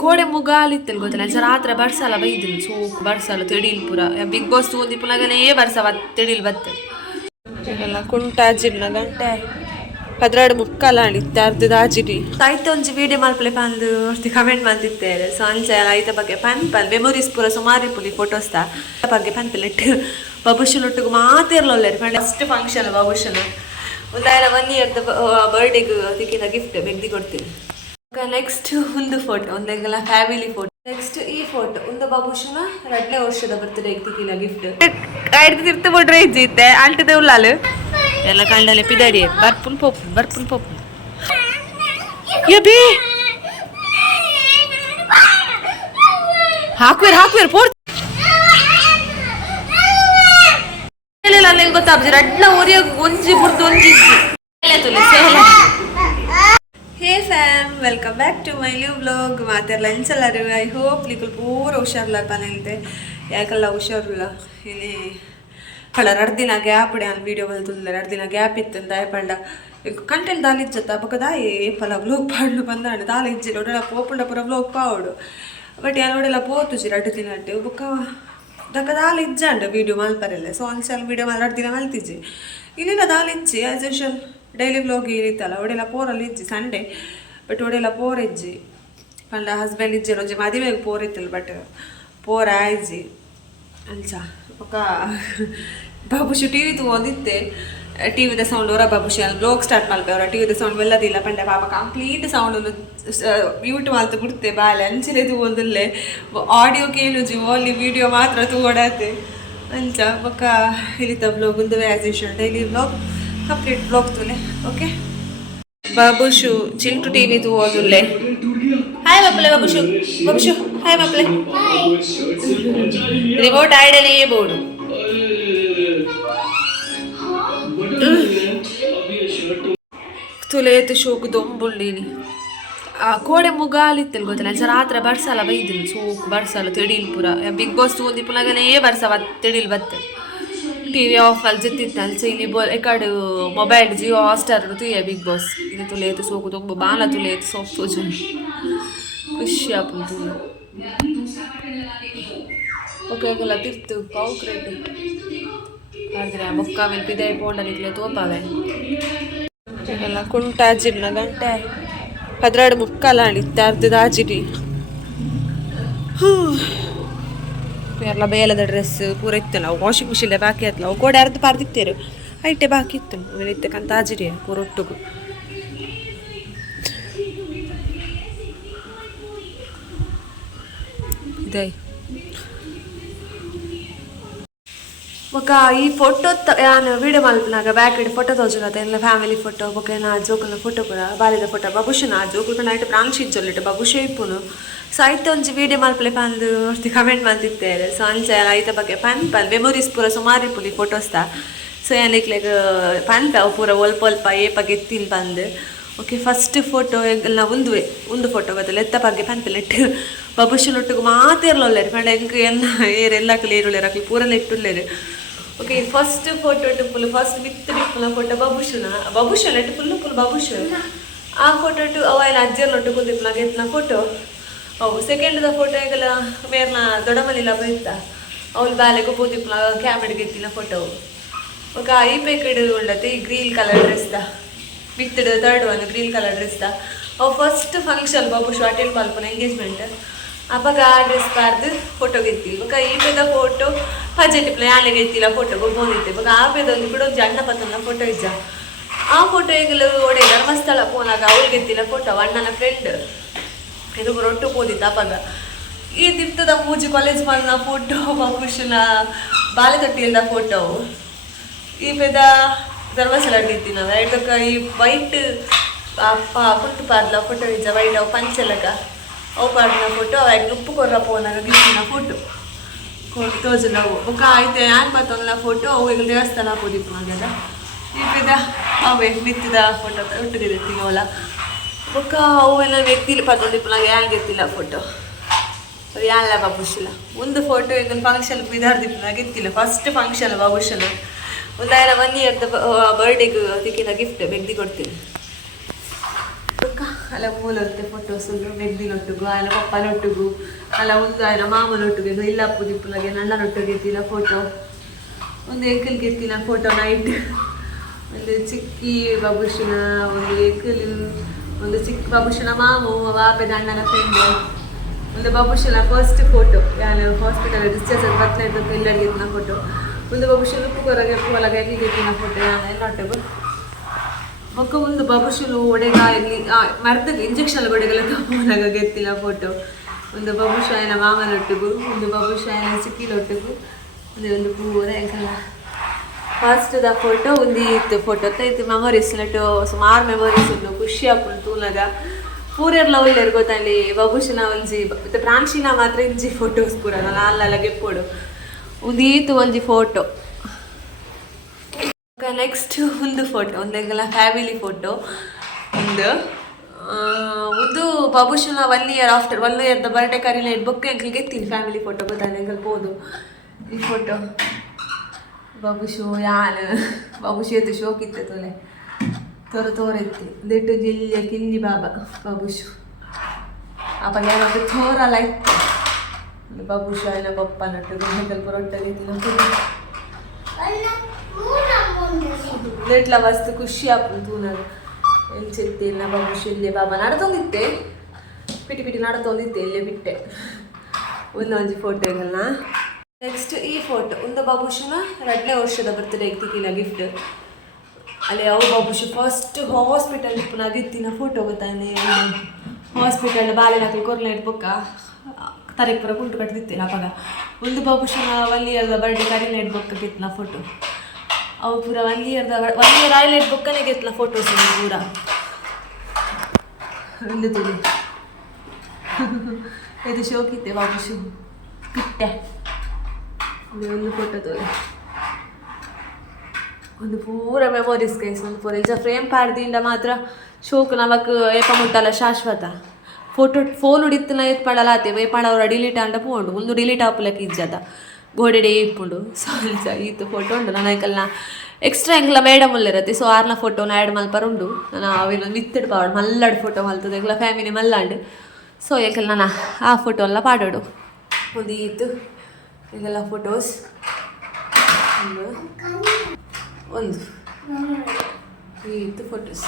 ಕೋಡೆ ಮುಗಾಲಿತ್ತಲ್ ಗೊತ್ತಿಲ್ಲ ಸರ್ ಆತರ ಬರ್ಸಲ್ಲ ಬೈದಿಲ್ಲ ಸೋಕು ಬರ್ಸಲ್ಲ ತೆಡಿಲ್ ಪೂರ ಬಿಗ್ ಬಾಸ್ ತೂಂದಿ ಪುನಗನೇ ಬರ್ಸವ ತೆಡಿಲ್ ಬತ್ತೆ ಎಲ್ಲ ಕುಂಟಾಜಿನ ಗಂಟೆ 12:45 ಅರ್ಧದ ಆಜಿಡಿ ಆಯ್ತು ಒಂಜಿ ವಿಡಿಯೋ ಮಲ್ಪಲೆ ಪಂದು ಅಷ್ಟು ಕಮೆಂಟ್ ಮಾಡ್ತಿದ್ದೇವೆ ಸೊ ಅಂಚೆ ಐತ ಬಗ್ಗೆ ಪನ್ಪಲ್ ಮೆಮೊರೀಸ್ ಪೂರ ಸುಮಾರು ಪುಲಿ ಫೋಟೋಸ್ ಬಗ್ಗೆ ಪನ್ಪಲೆಟ್ ಬಬುಷನೊಟ್ಟಿಗೆ ಮಾತಿರ್ಲೊಲ್ಲೇರಿ ಫಸ್ಟ್ ಫಂಕ್ಷನ್ ಬಬುಷನ್ ಒಂದಾಯ 1 year ಬರ್ಡೇಗೆ ಅದಕ್ಕಿಂತ ಗಿಫ್ಟ್ ಬೆಗ್ದಿ ಕೊಡ್ತೀನಿ ನೆಕ್ಸ್ಟ್ ಒಂದು ಫೋಟೋ ಒಂದೆಲ್ಲ ಫ್ಯಾಮಿಲಿ ಫೋಟೋ ನೆಕ್ಸ್ಟ್ ಈ ಫೋಟೋ ಒಂದು ಬಾಬುಶನ 2ನೇ ವರ್ಷದ ಬರ್ತ್ಡೇ ಇಕ್ಕಿಲ್ಲ ಗಿಫ್ಟ್ ಐದು ತಿರ್ತ ಬಿಡ್ರೆ ಇಜ್ಜಿತ್ತೆ ಆಲ್ಟದ ಉಳ್ಳಾಲು ಎಲ್ಲ ಕಂಡಲೆ ಪಿದಾಡಿ ಬರ್ಪುನ್ ಪೋಪು ಯಬಿ ಹಾಕ್ವೇರ್ ಪೋರ್ ಇಲ್ಲ ನಂಗೆ ಗೊತ್ತಾಗ್ತದೆ ರಡ್ಲ ಊರಿಯಾಗ ಒಂಜಿ ಬುರ್ದು ಒಂಜಿ hey fam welcome back to my new vlog ಮಾತೆಲ್ಲ ಎಂಚಲ್ಲರು ಐ ಹೋಪ್ ಲಿಕಲ್ ಪೂರ ಹುಷಾರಿಲ್ಲ ಪನಿಲ್ದೆ ಯಾಕಲ್ಲ ಹುಷಾರಿಲ್ಲ ಇಲ್ಲಿ ಪಳ 2 ದಿನ ಗ್ಯಾಪ್ ಇಡೆ ಅಲ್ಲಿ ವೀಡಿಯೋ ಬಲ್ತುಲ್ಲ 2 ದಿನ ಗ್ಯಾಪ್ ಇತ್ತು ದಾಯ ಪಂಡ ಕಂಟೆಂಟ್ ದಾಲ್ ಇಜ್ಜತ್ತ ಬೊಕ ದಾಯಿ ಪಲ ವ್ಲಾಗ್ ಪಾಡ್ನು ಬಂದಾಂಡು ದಾಲ್ ಇಜ್ಜಿ ಒಡೆಲ್ಲ ಪೋಪುಂಡ ಪೂರ ವ್ಲಾಗ್ ಪಾವಡು ಬಟ್ ಯಾನ್ ಒಡೆಲ್ಲ ಪೋತುಜಿ 2 ದಿನ ಅಡ್ಡೆ ಬೊಕ ದಕ್ಕ ದಾಲ್ ಇಜ್ಜಂಡು ವೀಡಿಯೋ ಮಲ್ಪರೆಲ್ಲ ಸೊ ಒಂದ್ಸಲ ವೀಡಿಯೋ 2 ದಿನ ಮಲ್ತಿಜ್ಜಿ ಇಲ್ಲಿನ ದಾಲ್ ಇಜ್ಜಿ ಆಸ್ ಯೂಶುವಲ್ ಡೈಲಿ ವ್ಲಾಗ್ ಇರಿತ್ತಲ್ಲ ಒಡೆಲ್ಲ ಪೋರಲ್ಲಿ ಇಜ್ಜಿ ಸಂಡೇ ಬಟ್ ಒಡೆಲ್ಲ ಪೋರ್ ಇಜ್ಜಿ ಪಂಡ ಹಸ್ಬೆಂಡ್ ಇಜ್ಜಿ ರೋಜಿ ಮದುವೆಗೆ ಪೋರ್ ಇತ್ತಲ್ಲ ಬಟ್ ಪೋರ್ ಆಯ್ಜಿ ಅಂಚ ఒక ಬಾಬುಶು ಟಿವಿ ತಗೊಂಡಿದ್ದೆ ಟಿವಿದ ಸೌಂಡ್ ಅವರ ಬಾಬುಶು ಅಲ್ಲಿ ಬ್ಲಾಗ್ ಸ್ಟಾರ್ಟ್ ಮಾಡ್ಬೇವ್ರ ಟಿವಿದ ಸೌಂಡ್ ಬೆಲ್ಲದಿಲ್ಲ ಪಂಡ ಪಾಪ ಕಂಪ್ಲೀಟ್ ಸೌಂಡ್ ಒಂದು ಮ್ಯೂಟ್ ಮಾಲ್ತು ಬಿಡ್ತೆ ಬಾಲೆ ಅಂಚಲೆ ತಗೊಂಡಲ್ಲೇ ಆಡಿಯೋ ಕೇಳುಜಿ ಓನ್ಲಿ ವಿಡಿಯೋ ಮಾತ್ರ ತಗೊಂಡಾತೆ ಅಂಚ ಬೊಕ್ಕ ಇಲ್ಲಿತ ಬ್ಲಾಗ್ ಒಂದು as usual daily blog complete blog ತುಲೆ ಓಕೆ ಬಾಬುಶು ಚಿಂಟು ಟಿವಿ ತಗೋದುಲ್ಲೆ ಹಾಯ್ ಬಾಬುಶು ಹಾಯ್ ಮಕ್ಕಳೇ ರಿಮೋಟ್ ಆಯ್ಡನೇ ಬೋರ್ಡು ತುಲೇತು ಶೋಕು ದೊಂಬುಳ್ಳಿನಿ ಕೋಡೆ ಮುಗಾಲಿತ್ತಲ್ ಗೊತ್ತಿಲ್ಲ ಸರ್ ಆತರ ಬರ್ಸಲ್ಲ ಬೈದಿಲ್ಲ ಸೋಕು ಬರ್ಸಲ್ಲ ತೆಡಿಲ್ ಪೂರ ಬಿಗ್ ಬಾಸ್ ತೂಂದಿ ಪುನಗನೇ ಬರ್ಸವ ತೆಡಿಲ್ ಬತ್ತೆ ಟಿವಿ ಆಫ್ ಅಲ್ಲಿ ಜಿತ್ತಿತ್ತು ಅಲ್ಸ ಇಲ್ಲಿ ಎಕಡೆ ಮೊಬೈಲ್ ಜಿಯೋ ಹಾಟ್ಸ್ಟಾರ್ ತುಯ್ಯ ಬಿಗ್ ಬಾಸ್ ಇದು ತುಲೇತು ಸೋಕು ತುಂಬ ಬಾಲ ತುಲೇತು ಸೋಕು ತೋಜು ಖುಷಿ ಆಪುಂಟು ಒಕ್ಕೆಲ್ಲ ತಿರ್ತು ಪೌಕ್ ರೆಡ್ಡಿ ಆದರೆ ಬೊಕ್ಕ ಮೇಲೆ ಪಿದಾಯಿ ಪೋಂಡಲಿಕ್ಲೆ ತೋಪಾವೆ ಎಲ್ಲ ಕುಂಟಾಜಿನ ಗಂಟೆ 12:45 ಅರ್ಧದ ಆಜಿಡಿ ಎಲ್ಲ ಬೇಲದ ಡ್ರೆಸ್ ಪೂರ ಇತ್ತಲ್ಲ ವಾಷಿಂಗ್ ಮಿಷಿನ್ಲೆ ಬಾಕಿ ಆಯ್ತಲ್ಲ ಅವು ಕೋಡೆ ಅರ್ಧ ಪಾರ್ದಿತ್ತೇರು ಐಟೆ ಬಾಕಿ ಇತ್ತು ಆಮೇಲೆ ಇತ್ತಕ್ಕಂತ ಆಜಿಡಿ ಪೂರ ಒಟ್ಟಿಗೂ ಇದಾಯ್ ಬೊಕ ಈ ಫೋಟೋ ನಾನು ವೀಡಿಯೋ ಮಲ್ಪನಾಗ ಬ್ಯಾಕ್ ಇಡ್ ಫೋಟೋ ತೋಜುಲತ್ತ ಎಲ್ಲ ಫ್ಯಾಮಿಲಿ ಫೋಟೋ ಬೊಕ ನಾ ಜೋಕಲ್ನ ಫೋಟೋ ಪೂರ ಬಾಲ್ಯದ ಫೋಟೋ ಬಬುಶನ ಜೋಕುಲ್ ನೈಟ್ ಪ್ರಾಂಶಿ ಇಜ್ಜೊಲ್ಲಿಟ್ಟು ಬಬುಶು ಇಪ್ಪುನು ಸೊ ಐತೆ ಒಂಜಿ ವೀಡಿಯೋ ಮಲ್ಪಲೆ ಪಂದು ಅಷ್ಟು ಕಮೆಂಟ್ ಮಾಡ್ತಿದ್ದೇವೆ ಸೊ ಅಂಚೆ ಐತ ಬಗ್ಗೆ ಪನ್ಪಲ್ ಮೆಮೊರೀಸ್ ಪೂರ ಸುಮಾರು ಪುಲಿ ಫೋಟೋಸ್ ಸೊ ಏನಿಕ್ಲೆಗ್ ಪನ್ಪೆ ಅವು ಪೂರ ಒಲ್ಪ ಏಪ ಗೆತ್ತಿನ ಬಂದು ಓಕೆ ಫಸ್ಟ್ ಫೋಟೋ ಎಲ್ಲ ಒಂದು ಫೋಟೋ ಗೊತ್ತಲ್ಲ ಎತ್ತ ಬಗ್ಗೆ ಪನ್ಪೆಲೆಟ್ ಬಬುಶನೊಟ್ಟಿಗೆ ಮಾತಿರ್ಲೊಲ್ಲೇರಿ ಪಂಡ ಹೆಂಗೆ ಎಲ್ಲ ಏರೆಲ್ಲಕ್ಲಿ ಏರುಳ್ಳೇರಕ್ಲಿ ಪೂರಲ್ಲ ಇಟ್ಟುಳ್ಳೇರಿ okay first photo full first ಬಿತ್ತುನ ಫೋಟೋ ಬಬುಶನ ಇಟ್ಟು ಫುಲ್ ಬಬುಶು ಆ ಫೋಟೋ ಇಟ್ಟು ಅವ ಎಲ್ಲ ಅಜ್ಜರ್ನೊಟ್ಟು ಕುಂದಿಪ್ಪನ ಗೆತ್ತನ ಫೋಟೋ ಅವು ಸೆಕೆಂಡ್ದ ಫೋಟೋ ಈಗೆಲ್ಲ ಮೇರ್ನ ದೊಡ್ಡಮಲಿಲ್ಲ ಬೈತ ಅವಳು ಬಾಲೆಗೆ ಪೋದಿಪ್ಪನ ಕ್ಯಾಮೆಡ್ ಗೆತ್ತಿನ ಫೋಟೋ ఒక ಐ ಪೇಕಡ್ ಉಳ್ಳತ್ತೆ ಈ ಗ್ರೀನ್ ಕಲರ್ ಡ್ರೆಸ್ದ ಬಿತ್ತಡು 3rd one ಗ್ರೀನ್ ಕಲರ್ ಡ್ರೆಸ್ದ ಅವು ಫಸ್ಟ್ ಫಂಕ್ಷನ್ ಬಾಬುಶು ಅಟೆಂಡ್ ಮಲ್ಪನ ಎಂಗೇಜ್ಮೆಂಟ್ ಅವಾಗ ಆ ಡ್ರೆಸ್ ಪಾರ್ದು ಫೋಟೋ ಗೆತ್ತಿ ಇವಾಗ ಈ ಪೇದ ಫೋಟೋ ಪಜೆಟಿಪ್ಲ ಯಾಲೆ ಗೆತ್ತಿಲ್ಲ ಫೋಟೋ ಬೋದಿತ್ತೆ ಇವಾಗ ಆ ಪೇದ ಒಂದು ಕೂಡ ಒಂದು ಅಣ್ಣ ಪತ್ತನ ಫೋಟೋ ಇಜ್ಜ ಆ ಫೋಟೋ ಈಗಲೂ ಒಡೆ ಧರ್ಮಸ್ಥಳ ಪೋನಾಗ ಅವ್ಳು ಗೆತ್ತಿಲ್ಲ ಫೋಟೋ ಅಣ್ಣನ ಫ್ರೆಂಡ್ ಇದು ರೊಟ್ಟು ಪೋದಿತ್ತು ಅವಾಗ ಈ ತಿರ್ತದ ಪೂಜೆ ಕಾಲೇಜ್ ಮಾಡಿದ ಫೋಟೋ ಬಾಬುಶನ ಬಾಲೆ ತೊಟ್ಟಿಲ್ದ ಫೋಟೋ ಈ ಪೇದ ಧರ್ಮಸ್ಥಳ ಗೆತ್ತಿ ನಾವು ಎರಡಕ್ಕ ಈ ವೈಟ್ ಕುಂಟು ಪಾರ್ಲ ಫೋಟೋ ಇಜ್ಜ ವೈಟ್ ಅವು ಪಂಚಲಕ ಅವು ಪಾಡಿನ ಫೋಟೋ ಅವಾಗ ಉಪ್ಪು ಕೊರ್ರ ಪೋನಾಗ ಗಿಟ್ಟಿನ ಫೋಟೋ ತೋಜು ನಾವು ಬೊಕ್ಕ ಆಯ್ತು ಯಾನ್ ಮತ್ತೊಂದು ಫೋಟೋ ಅವು ಈಗ ದೇವಸ್ಥಾನ ಹಾಕೋದಿತ್ತು ಹಾಗೆಲ್ಲ ಈ ಪೇದ ಅವೇ ಮಿತ್ತಿದ ಫೋಟೋ ಒಟ್ಟಿಗೆ ತಿನ್ನೋಲ್ಲ ಬೊಕ್ಕ ಅವೆಲ್ಲ ಗೆತ್ತಿಲ್ಲ ಪತ್ತೊಂದಿಪ್ಪು ನಂಗೆ ಯಾನ್ ಗೆತ್ತಿಲ್ಲ ಫೋಟೋ ಅದು ಯಾನ್ಲ ಬಾಬುಶಿಲ್ಲ ಒಂದು ಫೋಟೋ ಈಗ ಫಂಕ್ಷನ್ ಬಿದಾರ್ದಿಪ್ಪನ ಗೆತ್ತಿಲ್ಲ ಫಸ್ಟ್ ಫಂಕ್ಷನ್ ಬಾಬುಶನ ಒಂದಾಯ 1 year ಬರ್ಡೇಗೆ ಅದಕ್ಕಿಂತ ಗಿಫ್ಟ್ ಬೆಗ್ದಿ ಕೊಡ್ತೀನಿ ಅಲ್ಲ ಮೂಲೊತ್ತೆ ಫೋಟೋಸ್ ಉಂಡು ಮೆಗ್ದಿನೊಟ್ಟಿಗೂ ఆయన ಪಪ್ಪನೊಟ್ಟಿಗೂ ಅಲ್ಲ ಒಂದು ఆయన ಮಾಮನೊಟ್ಟಿಗೆ ಇಲ್ಲಪ್ಪು ದಿಪ್ಪುಲಗೆ ನನ್ನನೊಟ್ಟಿಗೆ ಎತ್ತಿನ ಫೋಟೋ ಒಂದು ಏಕಲ್ಗೆ ಎತ್ತಿನ ಫೋಟೋ ನೈಟ್ ಒಂದು ಚಿಕ್ಕಿ ಬಾಬುಶಿನ ಒಂದು ಏಕಲ್ ಒಂದು ಚಿಕ್ಕ ಬಾಬುಶಿನ ಮಾಮು ವಾಪೆದ ಅಣ್ಣನ ಫ್ರೆಂಡ್ ಒಂದು ಬಾಬುಶಿನ ಫಸ್ಟ್ ಫೋಟೋ ನಾನು ಹಾಸ್ಪಿಟಲ್ ಡಿಸ್ಚಾರ್ಜ್ ಆಗಿ ಬರ್ತಾ ಇಲ್ಲರಿಗೆ ಎತ್ತಿನ ಫೋಟೋ ಒಂದು ಬಾಬುಶಿನ ಉಪ್ಪುಗೊರಗೆ ಹೊಲಗೆ ಎತ್ತಿನ ಫೋಟೋ ನಾನು ಎಲ್ಲೊಟ್ಟಿಗೂ ಬೊಕ್ಕ ಒಂದು ಬಾಬುಶಿಲು ಒಡೆಗಾಯಲ್ಲಿ ಮರದಲ್ಲಿ ಇಂಜೆಕ್ಷನ್ ಒಡೆಗೆಲ್ಲ ತಗೊಂಡಾಗ ಗೆತ್ತಿನ ಫೋಟೋ ಒಂದು ಬಾಬುಶಾಯನ ಮಾಮನೊಟ್ಟಿಗೂ ಒಂದು ಬಾಬುಶಾಯನ ಚಿಕ್ಕಿಲೊಟ್ಟಿಗೂ ಒಂದು ಪೂರ ಎಂಕಲ್ಲ ಫಸ್ಟ್ ದ ಫೋಟೋ ಒಂದು ಇತ್ತು ಫೋಟೋ ಇತ್ತು ಮೆಮೊರೀಸ್ ನಟ್ಟು ಸುಮಾರು ಮೆಮೊರೀಸ್ ಉಂಟು ಖುಷಿ ಆಗ್ತುಂಟು ತೂಲಾಗ ಪೂರೆರ್ಲ ಒಳ್ಳೆರು ಗೊತ್ತಲ್ಲಿ ಬಾಬುಶಿನ ಒಂಜಿ ಮತ್ತೆ ಪ್ರಾಂಶಿನ ಮಾತ್ರ ಇಂಜಿ ಫೋಟೋಸ್ ಪೂರ ಅಲ್ಲ ಗೆಪ್ಪೋಡು ಒಂದು ಈತು ಒಂಜಿ ಫೋಟೋ ನೆಕ್ಸ್ಟ್ ಒಂದು ಫೋಟೋ ಒಂದೆಲ್ಲ ಫ್ಯಾಮಿಲಿ ಫೋಟೋ ಒಂದು ಬಾಬುಶನ 1 ಇಯರ್ ಆಫ್ಟರ್ 1 ಇಯರ್ದ ಬರ್ಡೇ ಕರೀಲ ಬುಕ್ ಎಂಕಲ್ಗೆ ಎತ್ತೀನಿ ಫ್ಯಾಮಿಲಿ ಫೋಟೋ ಗೊತ್ತಾಗ ಎಂಕಲ್ ಹೋದು ಈ ಫೋಟೋ ಬಾಬುಶು ಯಾನು ಬಾಬುಶು ಎತ್ತು ಶೋಕಿತ್ತೆ ತೊಲೆ ತೋರೆತ್ತಿ ದೆಟ್ಟು ಜಿಲ್ಲೆ ಕಿಲ್ಲಿ ಬಾಬುಶು ಅಪ್ಪ ಯಾರು ತೋರಲ್ಲ ಇತ್ತು ಬಾಬುಶು ಆಯ್ನ ಪಪ್ಪ ನಟ್ಟು ಎಂಕಲ್ ಪೊರೊಟ್ಟಾಗಿ ನೆಟ್ಲ ಮಸ್ತ್ ಖುಷಿ ಆಗ್ತದೆ ತೂನಾಗ ಎಲ್ಲಿ ಚೆತ್ತಿ ಇಲ್ಲ ಬಾಬುಶು ಇಲ್ಲೇ ಬಾಬಾ ನಡ್ತೊಂದಿತ್ತೆ ಪಿಟಿ ನಡ್ತೊಂದಿತ್ತೆ ಇಲ್ಲೇ ಬಿಟ್ಟೆ ಒಂದೊಂದು ಫೋಟೋಗಳನ್ನ ನೆಕ್ಸ್ಟ್ ಈ ಫೋಟೋ ಒಂದು ಬಾಬುಶುನ 2ನೇ ವರ್ಷದ ಬರ್ತ್ಡೇ ಇತ್ತಿನ ಗಿಫ್ಟ್ ಅಲ್ಲಿ ಅವು ಬಾಬುಶು ಫಸ್ಟ್ ಹಾಸ್ಪಿಟಲ್ ಪುನಃ ಇತ್ತಿನ ಫೋಟೋ ಗೊತ್ತಾನೆ ಹಾಸ್ಪಿಟಲ್ ಬಾಲೆನಕಲ್ ಕೊರ್ಲೆ ಇಡ್ಬೇಕ ತರಕ್ಕೆ ಪುರ ಕುಂಟು ಕಟ್ಟಿದ್ದೇನೆ ಅಪ್ಪಾಗ ಒಂದು ಬಾಬುಶನ 1 ಇಯರ್ದ ಬರ್ಡೇ ಕರೀಲ ಇಡ್ಬೇಕ ಗೆತ್ತಿನ ಫೋಟೋ ಅವು ಪೂರ 1 ಇಯರ್ ಆಯ್ಲೆಟ್ ಬುಕ್ಕನೆ ಗೆತ್ತಲ ಫೋಟೋಸ್ ಪೂರ ಒಂದು ತುಳಿ ಇದು ಶೋಕಿತ್ತೆ ಬಾಬುಶು ಕಿಟ್ಟೆ ಒಂದು ಫೋಟೋ ತೊಲೆ ಒಂದು ಪೂರ ಮೆಮೊರೀಸ್ ಗೈಸ್ ಒಂದು ಪೂರ ಈಗ ಫ್ರೇಮ್ ಪಾಡ್ದಿಂದ ಮಾತ್ರ ಶೋಕ್ ನಮಕ್ ಏಪ ಮುಟ್ಟಲ್ಲ ಶಾಶ್ವತ ಫೋನ್ ಹಿಡಿತನ ಎತ್ಪಡಲ್ಲ ಆತೆ ಏಪಣ ಅವ್ರ ಡಿಲೀಟ್ ಅಂಡ ಪೋಂಡು ಒಂದು ಡಿಲೀಟ್ ಆಪಲಕ್ಕೆ ಇಜ್ಜದ ಗೋಡೆಡೆ ಇಪ್ಪುಂಡು ಸೊ ಈತು ಫೋಟೋ ಉಂಡು ನಾನು ಐಕಲ್ನ ಎಕ್ಸ್ಟ್ರಾ ಎಂಕ್ಲ ಮೇಡಮ್ ಇರತ್ತೆ ಸೊ ಆರ್ನ ಫೋಟೋನ ಆ್ಯಡ್ ಮಲ್ಪರ ಉಂಡು ನಾನು ಅವೇನು ಮಿತ್ತಡ್ ಪಾಡು ಮಲ್ಲಾಡು ಫೋಟೋ ಮಲ್ತದೆ ಎಂಕ್ಲ ಫ್ಯಾಮಿಲಿ ಮಲ್ಲಾಂಡು ಸೊ ಏಕಲ್ ನಾನು ಆ ಫೋಟೋ ಎಲ್ಲ ಪಾಡೋಡು ಒಂದು ಈತು ಈಗೆಲ್ಲ ಫೋಟೋಸ್ ಒಂದು ಈತು ಫೋಟೋಸ್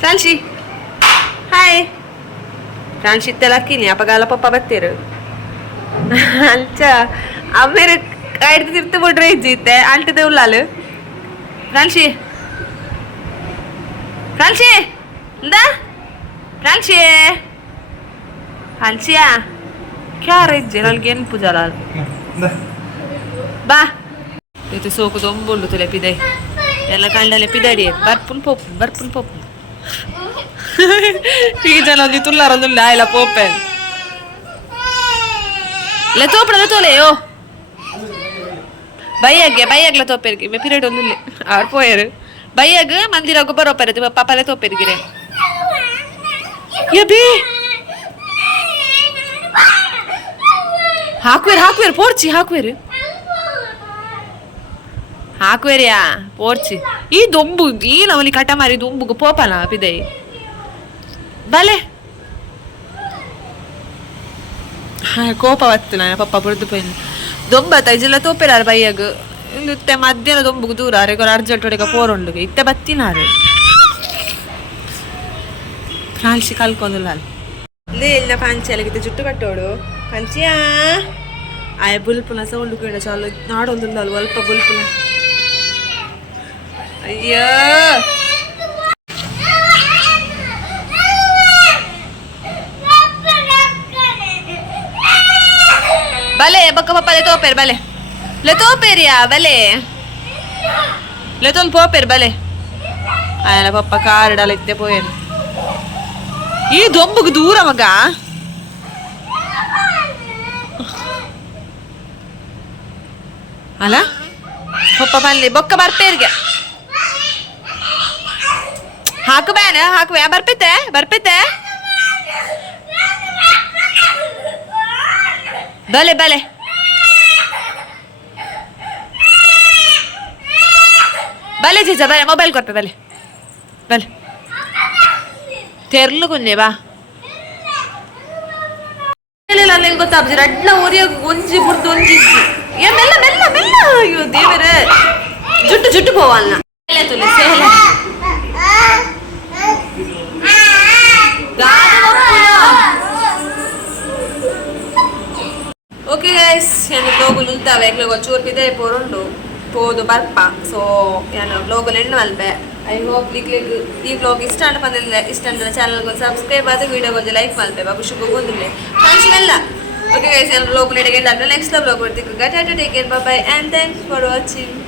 ಫ್ರಾನ್ಸಿ ಹಾಯ್ ಫ್ರಾನ್ಸಿ ಇತ್ತೆಲ್ಲ ಅಪ್ಪಗಾಲ ಪಪ್ಪ ಬತ್ತೇರು ಅಂಚ ಅಮ್ಮೇರೆ ಕಾಯ್ದು ತಿರ್ತು ಬಿಡ್ರೆ ಇಜ್ಜಿತ್ತೆ ಅಂಟದೆ ಉಲ್ಲಾಲು ಫ್ರಾನ್ಸಿ ಎಂದ ಫ್ರಾನ್ಸಿ ಫ್ರಾನ್ಸಿಯಾ ಕ್ಯಾರ ಇಜ್ಜೆ ನನಗೆ ಏನು ಪೂಜಾಲ ಬಾ ಇದು ಸೋಕು ದೊಂಬುಂಡು ತುಲೆ ಪಿದೈ ಎಲ್ಲ ಕಂಡಲೆ ಪಿದಡಿ ಬರ್ಪುನ್ ಪೋಪು ಈ ಜನ ಒಂದು ತುಲ್ಲಾರೊಂದು ಆಯ್ಲ ಪೋಪೆ le topra le toleo ಬೈಯಾಗ್ಲ ತೋಪೆರ್ಗಿ ಮೆ ಪಿರಿಯಡ್ ಒಂದು ಅವ್ರು ಪೋಯರು ಬೈಯಾಗ ಮಂದಿರ ಗೊಬ್ಬರ ಒಪ್ಪರದು ಪಾಪಲೆ ತೋಪೆರ್ಗಿರೆ ಯಬಿ ಹಾಕುವೇರು ಪೋರ್ಚಿ ಹಾಕುವೇರಿಯಾ ಪೋರ್ಚಿ ಈ ದೊಂಬು ಈ ನವಲಿ ಕಟ ಮಾರಿ ದೊಂಬುಗು ಪೋಪನ ಪಿದೈ ಬಲೆ ಕೋಪ ಬತ್ತು ನಾನು ಪಪ್ಪ ಬುಡ್ದು ಪೋಯಿನ ದೊಂಬತ್ತ ಇಜೆಲ್ಲ ತೋಪೆರಾರು ಬೈಯಾಗ ಇತ್ತೆ ಮಧ್ಯಾಹ್ನ ದೊಂಬುಗು ದೂರ ಅರೆಗೊರ ಅರ್ಜೆಂಟ್ ಹೊಡೆಗ ಪೋರೊಂಡುಗೆ ಇತ್ತೆ ಬತ್ತಿನಾರು ಫ್ರಾನ್ಸಿ ಕಲ್ಕೊಂದಿಲ್ಲ ಅಲ್ಲೇ ಇಲ್ಲ ಪಂಚಿ ಅಲ್ಲಿಗಿತ್ತು ಜುಟ್ಟು ಕಟ್ಟೋಡು ಪಂಚಿಯಾ ಆಯ ಬುಲ್ಪುನ ಸೌಂಡು ಕೇಳ ಚಾಲು ನಾಡೊಂದು ಅಲ್ಪ ಬುಲ್ಪುನ ಅಯ್ಯೋ ಬಲೆ ಬಕ್ಕ ಪಪ್ಪ le topper bale le topperia bale le ton popper bale la pappa carda lette poer ಈ ದೊಂಬುಗೆ ದೂರ ಮಗ ಅಲ್ಲ ಪಪ್ಪ ಬಲ್ಲಿ ಬೊಕ್ಕ ಬರ್ಪೇರ್ಗೆ ಹಾಕುವೆ ಬರ್ಪಿತೆ ಬಲೆ ಬಲೆ ಜೀಜ ಬಲೆ ಮೊಬೈಲ್ ಕೊಟ್ಟೆ ಬಲೆ ಬಲ್ ತೆರ್ಲು ಕುಂದೆ ಬಾ ಅಲ್ಲಿಗೆ ಗೊತ್ತಾಗ್ತದೆ ರಡ್ಲ ಒರಿಯ ಒಂಜಿ ಬುಡ್ದು ಒಂಜಿಜ್ಜಿ ಏ ಮೆಲ್ಲ ಮೆಲ್ಲ ಮೆಲ್ಲ ಅಯ್ಯೋ ದೇವರೇ ಜುಟ್ಟು ಜುಟ್ಟು ಪೋವಲ್ನ ತುಲಿ ಸೇಲೆ ಓಕೆ ಗೈಸ್ ಏನು ಬ್ಲಾಗುಲು ಉಲ್ತಾವೆ ಎಗ್ಲೋಗ ಚೂರು ಬಿದೆ ಪೋರುಂಡು ಪೋದು ಬರ್ಪ ಸೊ ಏನು ಬ್ಲಾಗುಲು ಎಣ್ಣು ಮಲ್ಪೆ ಐ ಹೋಪ್ ಈ ಬ್ಲಾಗ್ ಇಷ್ಟ ಅಂತ ಬಂದಿಲ್ಲ ಇಷ್ಟ ಅಂದ್ರೆ ಚಾನಲ್ಗೆ ಸಬ್ಸ್ಕ್ರೈಬ್ ಆದ ವಿಡಿಯೋಗೆ ಲೈಕ್ ಮಲ್ಪೆ ಬಾಬುಶುಗೂ ಬಂದಿಲ್ಲ ಕಾಣಿಸಿಲ್ಲ ಓಕೆ ಗೈಸ್ ಏನು ಬ್ಲಾಗ್ ನೆಡೆಗೆ ನೆಕ್ಸ್ಟ್ ಬ್ಲಾಗ್ ಬರ್ತೀವಿ Tata take care bye bye and thanks for watching